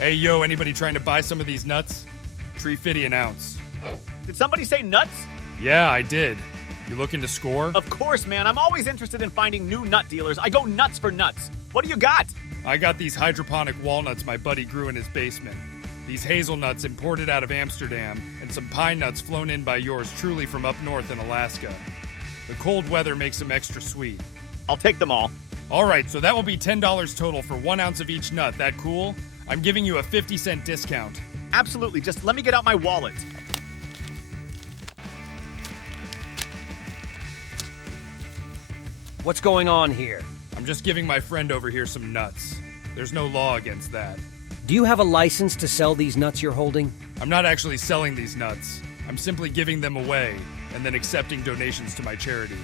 Hey, yo, anybody trying to buy some of these nuts? $3.50 an ounce. Did somebody say nuts? Yeah, I did. You looking to score? Of course, man. I'm always interested in finding new nut dealers. I go nuts for nuts. What do you got? I got these hydroponic walnuts my buddy grew in his basement. These hazelnuts imported out of Amsterdam, and some pine nuts flown in by yours truly from up north in Alaska. The cold weather makes them extra sweet. I'll take them all. All right, so that will be $10 total for 1 ounce of each nut. That cool? I'm giving you a 50-cent discount. Absolutely. Just let me get out my wallet. What's going on here? I'm just giving my friend over here some nuts. There's no law against that. Do you have a license to sell these nuts you're holding? I'm not actually selling these nuts. I'm simply giving them away and then accepting donations to my charity.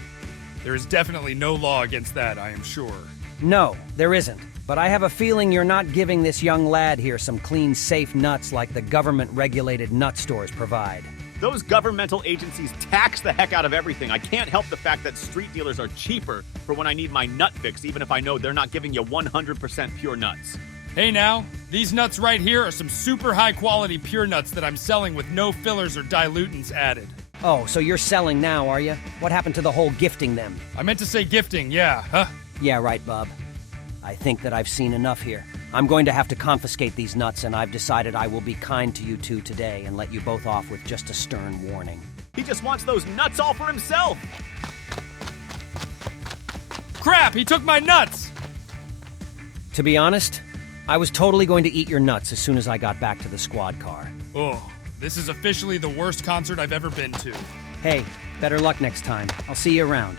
There is definitely no law against that, I am sure. No, there isn't. But I have a feeling you're not giving this young lad here some clean, safe nuts like the government-regulated nut stores provide. Those governmental agencies tax the heck out of everything. I can't help the fact that street dealers are cheaper for when I need my nut fix, even if I know they're not giving you 100% pure nuts. Hey now, these nuts right here are some super high-quality pure nuts that I'm selling with no fillers or dilutants added. Oh, so you're selling now, are you? What happened to the whole gifting them? I meant to say gifting, yeah, huh? Yeah, right, Bub. I think that I've seen enough here. I'm going to have to confiscate these nuts, and I've decided I will be kind to you two today and let you both off with just a stern warning. He just wants those nuts all for himself. Crap, he took my nuts! To be honest, I was totally going to eat your nuts as soon as I got back to the squad car. Oh, this is officially the worst concert I've ever been to. Hey, better luck next time. I'll see you around.